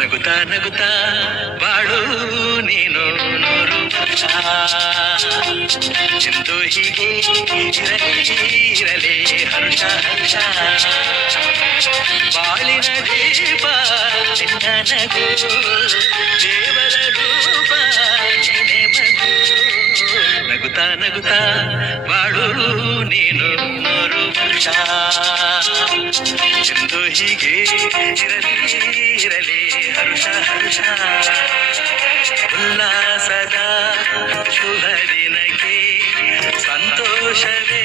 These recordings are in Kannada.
ನಗುತ್ತಾ ನಗುತ್ತಾ ಬಾಳು ನೀನು ನೂರು ವರ್ಷ ಎಂದು ಹೀಗೆ ಇರಲಿ ಹರ್ಷ ಹರ್ಷ ಬಾಳಿನ ದೀಪ ನಿನ್ನ ನಗು ದೇವರ ರೂಪ ನೀನೆ ಮಗು ನಗುತ್ತಾ ನಗುತ್ತಾ ಬಾಳು ನೀನು ನೂರು ವರ್ಷ ಎಂದು ಹೀಗೆ ಇರಲಿ ಹರ್ಷ ಹರ್ಷ ಉಲ್ಲಾಸದ ಶುಭ ದಿನಕ್ಕೆ ಸಂತೋಷವೇ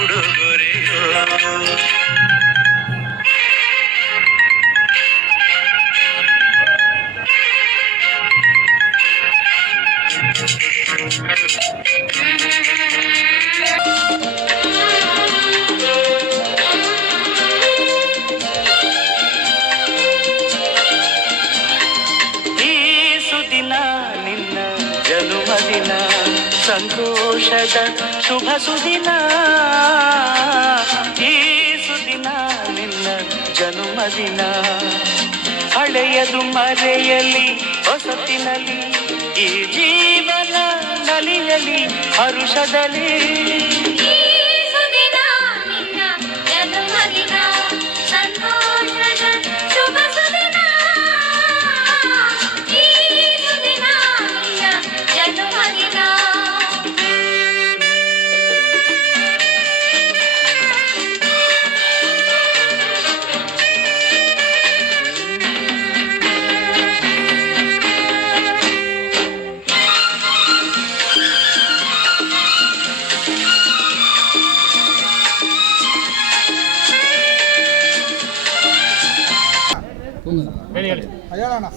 ಉಡುಗೊರೆಯೋ ಜನುಮದಿನ ಸಂತೋಷದ ಶುಭ ಸುದಿನ ಈ ಸುದಿನ ನಿನ್ನ ಜನುಮದಿನ ಹಳೆಯದು ಮರೆಯಲಿ ಹೊಸತಿನಲ್ಲಿ ಈ ಜೀವನ ನಲಿಯಲಿ ಹರುಷದಲ್ಲಿ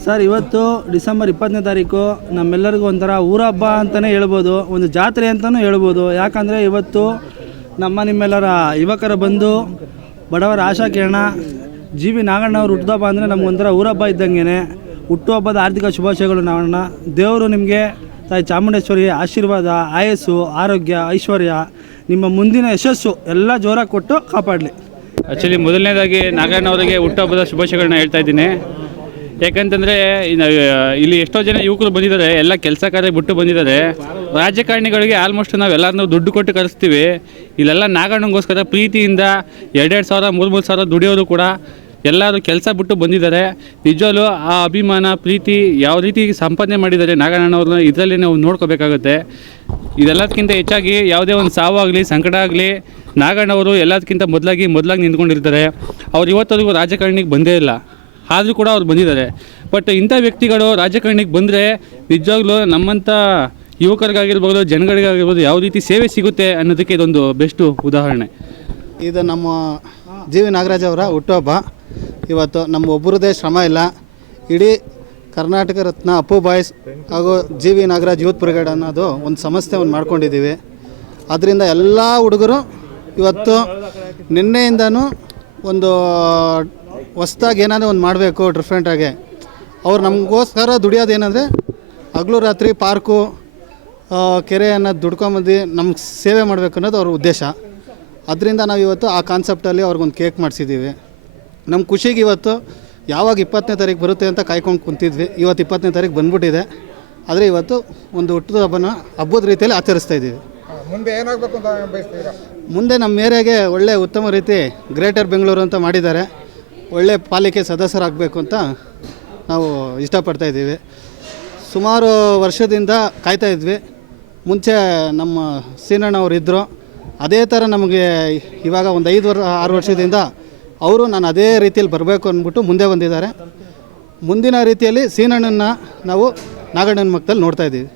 ಸರ್, ಇವತ್ತು ಡಿಸೆಂಬರ್ 20ನೇ ತಾರೀಕು ನಮ್ಮೆಲ್ಲರಿಗೂ ಒಂಥರ ಊರ ಹಬ್ಬ ಅಂತಲೇ ಹೇಳ್ಬೋದು, ಒಂದು ಜಾತ್ರೆ ಅಂತಲೂ ಹೇಳ್ಬೋದು. ಯಾಕಂದರೆ ಇವತ್ತು ನಿಮ್ಮೆಲ್ಲರ ಯುವಕರ ಬಂದು ಬಡವರ ಆಶಾ ಕಿರಣ ಜಿ ವಿ ನಾಗಣ್ಣವ್ರು ಹುಟ್ಟುಹಬ್ಬ ಅಂದರೆ ನಮಗೊಂಥರ ಊರಹಬ್ಬ ಇದ್ದಂಗೆ. ಹುಟ್ಟುಹಬ್ಬದ ಆರ್ಥಿಕ ಶುಭಾಶಯಗಳು ನಾಗಣ್ಣ. ದೇವರು ನಿಮಗೆ ತಾಯಿ ಚಾಮುಂಡೇಶ್ವರಿ ಆಶೀರ್ವಾದ, ಆಯಸ್ಸು, ಆರೋಗ್ಯ, ಐಶ್ವರ್ಯ, ನಿಮ್ಮ ಮುಂದಿನ ಯಶಸ್ಸು ಎಲ್ಲ ಜೋರಾಗಿ ಕೊಟ್ಟು ಕಾಪಾಡಲಿ. ಆ್ಯಕ್ಚುಲಿ ಮೊದಲನೇದಾಗಿ ನಾಗಣ್ಣವರಿಗೆ ಹುಟ್ಟುಹಬ್ಬದ ಶುಭಾಶಯಗಳನ್ನ ಹೇಳ್ತಾ ಇದ್ದೀನಿ. ಯಾಕಂತಂದರೆ ಇಲ್ಲಿ ಎಷ್ಟೋ ಜನ ಯುವಕರು ಬಂದಿದ್ದಾರೆ, ಎಲ್ಲ ಕೆಲಸ ಕಾರ್ಯ ಬಿಟ್ಟು ಬಂದಿದ್ದಾರೆ. ರಾಜಕಾರಣಿಗಳಿಗೆ ಆಲ್ಮೋಸ್ಟ್ ನಾವೆಲ್ಲರನ್ನೂ ದುಡ್ಡು ಕೊಟ್ಟು ಕಳಿಸ್ತೀವಿ. ಇಲ್ಲೆಲ್ಲ ನಾಗಣ್ಣಗೋಸ್ಕರ ಪ್ರೀತಿಯಿಂದ 2,000 3,000 ಸಾವಿರ ದುಡಿಯೋರು ಕೂಡ ಎಲ್ಲರೂ ಕೆಲಸ ಬಿಟ್ಟು ಬಂದಿದ್ದಾರೆ. ನಿಜವಾಗ್ಲೂ ಆ ಅಭಿಮಾನ, ಪ್ರೀತಿ ಯಾವ ರೀತಿ ಸಂಪಾದನೆ ಮಾಡಿದ್ದಾರೆ ನಾಗಣ್ಣವ್ರನ್ನ ಇದರಲ್ಲಿ ನಾವು ನೋಡ್ಕೋಬೇಕಾಗುತ್ತೆ. ಇದೆಲ್ಲದಕ್ಕಿಂತ ಹೆಚ್ಚಾಗಿ ಯಾವುದೇ ಒಂದು ಸಾವಾಗಲಿ ಸಂಕಟ ಆಗಲಿ ನಾಗಣ್ಣವರು ಎಲ್ಲದಕ್ಕಿಂತ ಮೊದಲಾಗಿ ನಿಂತ್ಕೊಂಡಿರ್ತಾರೆ. ಅವ್ರು ಇವತ್ತವರೆಗೂ ರಾಜಕಾರಣಿಗೆ ಬಂದೇ ಇಲ್ಲ, ಆದರೂ ಕೂಡ ಅವ್ರು ಬಂದಿದ್ದಾರೆ. ಬಟ್ ಇಂಥ ವ್ಯಕ್ತಿಗಳು ರಾಜಕಾರಣಿಗೆ ಬಂದರೆ ನಿಜವಾಗ್ಲೂ ನಮ್ಮಂಥ ಯುವಕರಿಗಾಗಿರ್ಬೋದು, ಜನಗಳಿಗಾಗಿರ್ಬೋದು ಯಾವ ರೀತಿ ಸೇವೆ ಸಿಗುತ್ತೆ ಅನ್ನೋದಕ್ಕೆ ಇದೊಂದು ಬೆಸ್ಟು ಉದಾಹರಣೆ. ಇದು ನಮ್ಮ ಜಿ ವಿ ನಾಗರಾಜ್ ಅವರ ಹುಟ್ಟುಹಬ್ಬ. ಇವತ್ತು ನಮ್ಮ ಒಬ್ಬರದೇ ಶ್ರಮ ಇಲ್ಲ, ಇಡೀ ಕರ್ನಾಟಕ ರತ್ನ ಅಪ್ಪು ಬಾಯ್ಸ್ ಹಾಗೂ G V Nagaraj youth brigade ಅನ್ನೋದು ಒಂದು ಸಂಸ್ಥೆಯನ್ನು ಮಾಡ್ಕೊಂಡಿದ್ದೀವಿ. ಅದರಿಂದ ಎಲ್ಲ ಹುಡುಗರು ಇವತ್ತು ನಿನ್ನೆಯಿಂದನೂ ಒಂದು ಹೊಸ್ದಾಗಿ ಏನಾದರೂ ಒಂದು ಮಾಡಬೇಕು ಡಿಫ್ರೆಂಟಾಗಿ. ಅವ್ರು ನಮಗೋಸ್ಕರ ದುಡಿಯೋದೇನೆಂದರೆ ಹಗಲು ರಾತ್ರಿ ಪಾರ್ಕು ಕೆರೆ ಅನ್ನೋದು ದುಡ್ಕೊಂಬಂದು ನಮ್ಗೆ ಸೇವೆ ಮಾಡಬೇಕು ಅನ್ನೋದು ಅವ್ರ ಉದ್ದೇಶ. ಅದರಿಂದ ನಾವು ಇವತ್ತು ಆ ಕಾನ್ಸೆಪ್ಟಲ್ಲಿ ಅವ್ರಿಗೊಂದು ಕೇಕ್ ಮಾಡಿಸಿದ್ದೀವಿ. ನಮ್ಮ ಖುಷಿಗೆ ಇವತ್ತು ಯಾವಾಗ 20ನೇ ತಾರೀಕು ಬರುತ್ತೆ ಅಂತ ಕಾಯ್ಕೊಂಡು ಕುಂತಿದ್ವಿ. ಇವತ್ತು 20ನೇ ತಾರೀಕು ಬಂದ್ಬಿಟ್ಟಿದೆ. ಆದರೆ ಇವತ್ತು ಒಂದು ಹುಟ್ಟದ ಹಬ್ಬದ ರೀತಿಯಲ್ಲಿ ಆಚರಿಸ್ತಾ ಇದ್ದೀವಿ. ಮುಂದೆ ಏನಾಗಬೇಕು ಅಂತ ಬಯಸ್ತೀರಾ? ಮುಂದೆ ನಮ್ಮ ಏರಿಯಾಗೆ ಒಳ್ಳೆ ಉತ್ತಮ ರೀತಿ ಗ್ರೇಟರ್ ಬೆಂಗಳೂರು ಅಂತ ಮಾಡಿದ್ದಾರೆ, ಒಳ್ಳೆ ಪಾಲಿಕೆ ಸದಸ್ಯರಾಗಬೇಕು ಅಂತ ನಾವು ಇಷ್ಟಪಡ್ತಾಯಿದ್ದೀವಿ. ಸುಮಾರು ವರ್ಷದಿಂದ ಕಾಯ್ತಾ ಇದ್ವಿ. ಮುಂಚೆ ನಮ್ಮ ಸೀನಣ್ಣವ್ರು ಇದ್ದರು, ಅದೇ ಥರ ನಮಗೆ ಇವಾಗ ಒಂದು 5-6 ವರ್ಷದಿಂದ ಅವರು ನಾನು ಅದೇ ರೀತಿಯಲ್ಲಿ ಬರಬೇಕು ಅಂದ್ಬಿಟ್ಟು ಮುಂದೆ ಬಂದಿದ್ದಾರೆ. ಮುಂದಿನ ರೀತಿಯಲ್ಲಿ ಸೀನಣ್ಣನ ನಾವು ನಾಗಣ್ಣನ ಮಕ್ಕದಲ್ಲಿ ನೋಡ್ತಾ ಇದ್ದೀವಿ.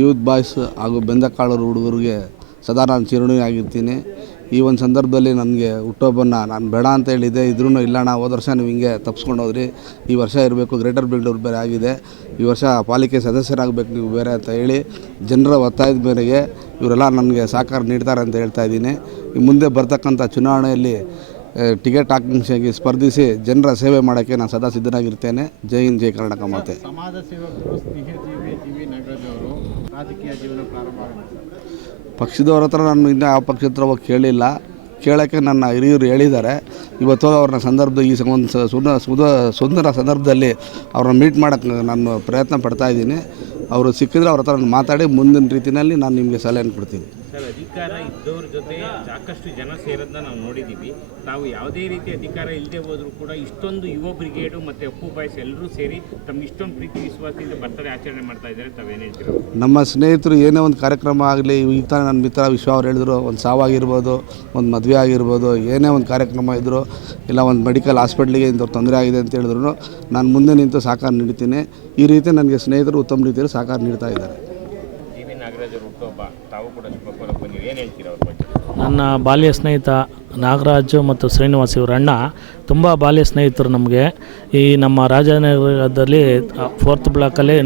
ಯೂತ್ ಬಾಯ್ಸ್ ಹಾಗೂ ಬೆಂದಕಾಳೂರು ಹುಡುಗರಿಗೆ ಸದಾ ನಾನು ಚಿರಋಣಿ ಆಗಿರ್ತೀನಿ. ಈ ಒಂದು ಸಂದರ್ಭದಲ್ಲಿ ನನಗೆ ಹುಟ್ಟುಹಬ್ಬನ ನಾನು ಬೇಡ ಅಂತ ಹೇಳಿದ್ದೆ, ಇದ್ರೂ ಇಲ್ಲಣ್ಣ ಹೋದ ವರ್ಷ ನೀವು ಹಿಂಗೆ ತಪ್ಪಿಸ್ಕೊಂಡು ಹೋದ್ರಿ, ಈ ವರ್ಷ ಇರಬೇಕು, ಗ್ರೇಟರ್ ಬೆಂಗಳೂರು ಬೇರೆ ಆಗಿದೆ, ಈ ವರ್ಷ ಪಾಲಿಕೆ ಸದಸ್ಯರಾಗಬೇಕು ನೀವು ಬೇರೆ ಅಂತ ಹೇಳಿ ಜನರ ಒತ್ತಾಯದ ಮೇರೆಗೆ ಇವರೆಲ್ಲ ನನಗೆ ಸಹಕಾರ ನೀಡ್ತಾರೆ ಅಂತ ಹೇಳ್ತಾ ಇದ್ದೀನಿ. ಮುಂದೆ ಬರ್ತಕ್ಕಂಥ ಚುನಾವಣೆಯಲ್ಲಿ ಟಿಕೆಟ್ ಆಕಾಂಕ್ಷೆಗೆ ಸ್ಪರ್ಧಿಸಿ ಜನರ ಸೇವೆ ಮಾಡೋಕ್ಕೆ ನಾನು ಸದಾ ಸಿದ್ಧನಾಗಿರ್ತೇನೆ. ಜೈ ಹಿಂದ್, ಜೈ ಕರ್ನಾಟಕ ಮಾತೆ. ಸಮಾಜ ಸೇವಕರು ಸ್ನೇಹಜೀವಿ ಜಿ.ವಿ. ನಾಗರಾಜ್ ಅವರು ರಾಜಕೀಯ ಜೀವನ ಪ್ರಾರಂಭ ಮಾಡಿದ್ದಾರೆ. ಪಕ್ಷದವ್ರ ಹತ್ರ ನಾನು ಇನ್ನೂ ಯಾವ ಪಕ್ಷದ ಹತ್ರ ಹೋಗಿ ಕೇಳಿಲ್ಲ, ಕೇಳೋಕ್ಕೆ ನನ್ನ ಹಿರಿಯರು ಹೇಳಿದ್ದಾರೆ. ಇವತ್ತು ಅವ್ರನ್ನ ಸಂದರ್ಭದ ಈ ಒಂದು ಸುಂದರ ಸಂದರ್ಭದಲ್ಲಿ ಅವ್ರನ್ನ ಮೀಟ್ ಮಾಡೋಕ್ಕೆ ನಾನು ಪ್ರಯತ್ನ ಪಡ್ತಾಯಿದ್ದೀನಿ. ಅವರು ಸಿಕ್ಕಿದ್ರೆ ಅವ್ರ ಹತ್ರ ನಾನು ಮಾತಾಡಿ ಮುಂದಿನ ರೀತಿಯಲ್ಲಿ ನಾನು ನಿಮಗೆ ಸಲಹೆಯನ್ನು ಕೊಡ್ತೀನಿ. ಸರ್, ಅಧಿಕಾರ ಇದ್ದವ್ರ ಜೊತೆ ಸಾಕಷ್ಟು ಜನ ಸೇರೋದನ್ನ ನಾವು ನೋಡಿದ್ದೀವಿ. ನಾವು ಯಾವುದೇ ರೀತಿ ಅಧಿಕಾರ ಇಲ್ಲದೆ ಹೋದರೂ ಕೂಡ ಇಷ್ಟೊಂದು ಯುವ ಬ್ರಿಗೇಡು ಮತ್ತು ಅಪ್ಪು ಬಾಯ್ಸ್ ಎಲ್ಲರೂ ಸೇರಿ ತಮ್ಮ ಇಷ್ಟೊಂದು ಪ್ರೀತಿ ವಿಶ್ವಾಸದಿಂದ ಬರ್ತಡೇ ಆಚರಣೆ ಮಾಡ್ತಾ ಇದ್ದಾರೆ. ತಾವೇನು ಹೇಳ್ತೀರ? ನಮ್ಮ ಸ್ನೇಹಿತರು ಏನೇ ಒಂದು ಕಾರ್ಯಕ್ರಮ ಆಗಲಿ, ಈಗ ತಾನೇ ನನ್ನ ಮಿತ್ರ ವಿಶ್ವ ಅವ್ರು ಹೇಳಿದ್ರು, ಒಂದು ಸಾವಾಗಿರ್ಬೋದು, ಒಂದು ಮದುವೆ ಆಗಿರ್ಬೋದು, ಏನೇ ಒಂದು ಕಾರ್ಯಕ್ರಮ ಇದ್ದರೂ ಇಲ್ಲ ಒಂದು ಮೆಡಿಕಲ್ ಹಾಸ್ಪಿಟ್ಲಿಗೆ ಇಂಥವ್ರು ತೊಂದರೆ ಆಗಿದೆ ಅಂತ ಹೇಳಿದ್ರು ನಾನು ಮುಂದೆ ನಿಂತು ಸಹಕಾರ ನೀಡ್ತೀನಿ. ಈ ರೀತಿ ನನಗೆ ಸ್ನೇಹಿತರು ಉತ್ತಮ ರೀತಿಯಲ್ಲಿ ಸಹಕಾರ ನೀಡ್ತಾ ಇದ್ದಾರೆ. ಜಿ.ವಿ. ನಾಗರಾಜ್ ಅವರು ಹುಟ್ಟುಹಬ್ಬ, ತಾವು ಕೂಡ ಶುಭಕೋರಕ್ಕೆ ಬಂದಿರಿ, ಏನು ಹೇಳ್ತೀರಾ ಅವ್ರ ಬಗ್ಗೆ? ನನ್ನ ಬಾಲ್ಯ ಸ್ನೇಹಿತ ನಾಗರಾಜು ಮತ್ತು ಶ್ರೀನಿವಾಸ್ ಇವರ ಅಣ್ಣ ತುಂಬ ಬಾಲ್ಯ ಸ್ನೇಹಿತರು ನಮಗೆ. ಈ ನಮ್ಮ ರಾಜನಗರದಲ್ಲಿ 4th ಬ್ಲಾಕಲ್ಲಿ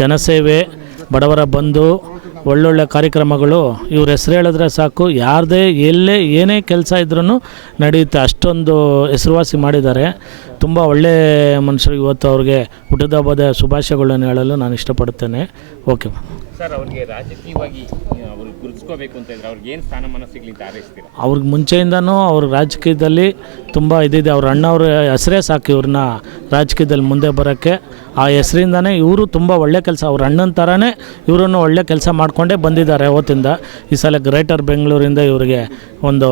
ಜನಸೇವೆ, ಬಡವರ ಬಂಧು, ಒಳ್ಳೊಳ್ಳೆ ಕಾರ್ಯಕ್ರಮಗಳು, ಇವ್ರ ಹೆಸರು ಹೇಳಿದ್ರೆ ಸಾಕು, ಯಾರದೇ ಎಲ್ಲೇ ಏನೇ ಕೆಲಸ ಇದ್ರೂ ನಡೆಯುತ್ತೆ, ಅಷ್ಟೊಂದು ಹೆಸರುವಾಸಿ ಮಾಡಿದ್ದಾರೆ. ತುಂಬ ಒಳ್ಳೆಯ ಮನುಷ್ಯರು. ಇವತ್ತು ಅವ್ರಿಗೆ ಹುಟ್ಟಿದಹಬ್ಬದ ಶುಭಾಶಯಗಳನ್ನು ಹೇಳಲು ನಾನು ಇಷ್ಟಪಡುತ್ತೇನೆ. ಓಕೆ ಸರ್, ಅವ್ರಿಗೆ ರಾಜಕೀಯವಾಗಿ ಅವ್ರಿಗೆ ಗುರುತಿಸ್ಕೋಬೇಕು ಅಂತ ಇದ್ರೆ ಅವ್ರಿಗೆ ಏನು ಸ್ಥಾನಮಾನ ಸಿಗಲಿ ಅಂತ ಹಾರೈಸ್ತೀರಾ? ಅವ್ರಿಗೆ ಮುಂಚೆಯಿಂದನೂ ಅವ್ರ ರಾಜಕೀಯದಲ್ಲಿ ತುಂಬ ಇದಿದೆ. ಅವ್ರ ಅಣ್ಣವ್ರ ಹೆಸರೇ ಸಾಕು ಇವ್ರನ್ನ ರಾಜಕೀಯದಲ್ಲಿ ಮುಂದೆ ಬರೋಕ್ಕೆ. ಆ ಹೆಸರಿಂದನೇ ಇವರು ತುಂಬ ಒಳ್ಳೆ ಕೆಲಸ, ಅವ್ರ ಅಣ್ಣನ ಥರನೇ ಇವರನ್ನು ಒಳ್ಳೆ ಕೆಲಸ ಮಾಡಿಕೊಂಡೇ ಬಂದಿದ್ದಾರೆ ಅವತ್ತಿಂದ. ಈ ಸಲ ಗ್ರೇಟರ್ ಬೆಂಗಳೂರಿಂದ ಇವರಿಗೆ ಒಂದು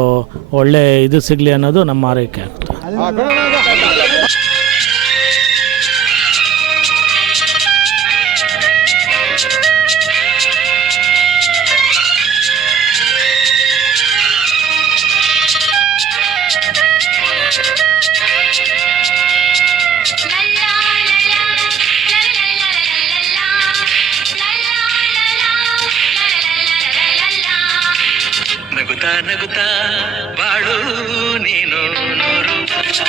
ಒಳ್ಳೆ ಇದು ಸಿಗಲಿ ಅನ್ನೋದು ನಮ್ಮ ಆರೈಕೆ. ನಗುತ್ತಾ ನಗುತ್ತಾ ಬಾಳು ನೀನು 100 ವರ್ಷ.